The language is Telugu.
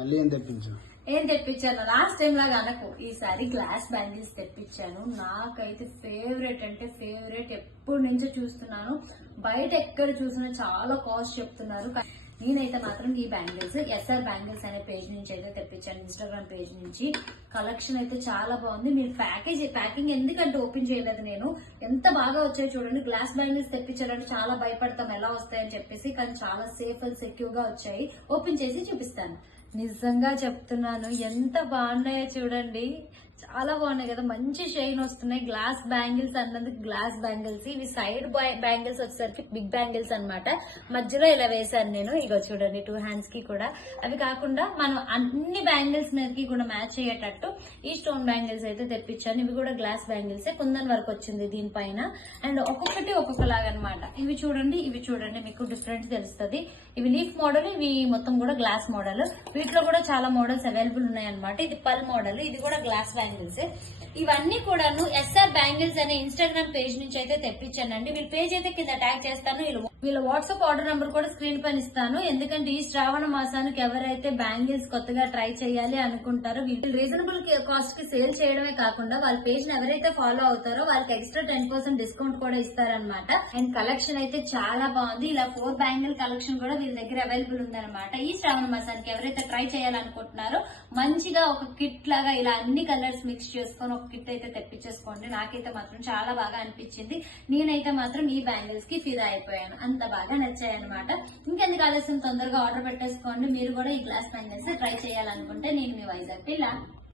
మళ్ళీ ఏం తెప్పించాను లాస్ట్ టైం లాగా అనకు. ఈసారి గ్లాస్ బ్యాంగిల్స్ తెప్పించాను. నాకైతే ఫేవరెట్ అంటే ఫేవరెట్, ఎప్పటి నుంచో చూస్తున్నాను. బయట ఎక్కడ చూసినా చాలా కాస్ట్ చెప్తున్నారు. నేనైతే మాత్రం ఈ బ్యాంగిల్స్ ఎస్ఆర్ బ్యాంగిల్స్ అనే పేజ్ నుంచి అయితే తెప్పించాను, ఇన్స్టాగ్రామ్ పేజ్ నుంచి. కలెక్షన్ అయితే చాలా బాగుంది. మీరు ప్యాకింగ్ ఎందుకంటే ఓపెన్ చేయలేదు నేను. ఎంత బాగా వచ్చాయో చూడండి. గ్లాస్ బ్యాంగిల్స్ తెప్పించాలంటే చాలా భయపడతాం ఎలా వస్తాయని చెప్పేసి, కానీ చాలా సేఫ్ అండ్ సెక్యూర్ గా వచ్చాయి. ఓపెన్ చేసి చూపిస్తాను. నిజంగా చెప్తున్నాను, ఎంత బాగున్నాయో చూడండి. చాలా బాగున్నాయి కదా, మంచి షైన్ వస్తున్నాయి. గ్లాస్ బ్యాంగిల్స్ అన్నందుకు గ్లాస్ బ్యాంగిల్స్. ఇవి సైడ్ బ్యాంగిల్స్ వచ్చేసరికి బిగ్ బ్యాంగిల్స్ అన్నమాట. మధ్యలో ఇలా వేశాను నేను. ఇగో చూడండి, 2 హ్యాండ్స్ కి కూడా. అవి కాకుండా మనం అన్ని బ్యాంగిల్స్ మీదకి కూడా మ్యాచ్ అయ్యేటట్టు ఈ స్టోన్ బ్యాంగిల్స్ అయితే తెప్పించాను. ఇవి కూడా గ్లాస్ బ్యాంగిల్స్, కుందన్ వర్క్ వచ్చింది దీనిపైన. అండ్ ఒక్కొక్కటి ఒక్కొక్కలాగా అనమాట. ఇవి చూడండి మీకు డిఫరెన్స్ తెలుస్తుంది. ఇవి లీఫ్ మోడల్, ఇవి మొత్తం కూడా గ్లాస్ మోడల్. వీటిలో కూడా చాలా మోడల్స్ అవైలబుల్ ఉన్నాయి అనమాట. ఇది పల్ మోడల్, ఇది కూడా గ్లాస్ బ్యాంగిల్స్. ఇవన్నీ కూడాను ఎస్ఆర్ బ్యాంగిల్స్ అనే ఇన్స్టాగ్రామ్ పేజ్ నుంచి అయితే తెప్పించానండి. వీళ్ళ పేజ్ అయితే కింద ట్యాగ్ చేస్తాను. వీళ్ళ వాట్సాప్ ఆర్డర్ నంబర్ కూడా స్క్రీన్ పైన ఇస్తాను. ఎందుకంటే ఈ శ్రావణ మాసానికి ఎవరైతే బ్యాంగిల్స్ కొత్తగా ట్రై చేయాలి అనుకుంటారో, వీళ్ళు రీజనబుల్ కాస్ట్ కి సేల్ చేయడమే కాకుండా వాళ్ళ పేజ్ ని ఎవరైతే ఫాలో అవుతారో వాళ్ళకి ఎక్స్ట్రా 10% డిస్కౌంట్ కూడా ఇస్తారనమాట. అండ్ కలెక్షన్ అయితే చాలా బాగుంది. ఇలా 4 బ్యాంగిల్ కలెక్షన్ కూడా వీళ్ళ దగ్గర అవైలబుల్ ఉందన్నమాట. ఈ శ్రావణ మాసానికి ఎవరైతే ట్రై చేయాలనుకుంటున్నారో మంచిగా ఒక కిట్ లాగా ఇలా అన్ని కలర్స్ మిక్స్ చేసుకొని ఒక కిట్ అయితే తెప్పించేసుకోండి. నాకైతే మాత్రం చాలా బాగా అనిపించింది. నేనైతే మాత్రం ఈ బ్యాంగిల్స్ కి ఫిదా అయిపోయాను. అంత బాగా నచ్చాయి అనమాట. ఇంకెందుకు ఆలస్యం, తొందరగా ఆర్డర్ పెట్టేసుకోండి. మీరు కూడా ఈ గ్లాస్ బ్యాంగిల్స్ ట్రై చేయాలనుకుంటే. నేను మీ వైజాగ్ పిల్ల.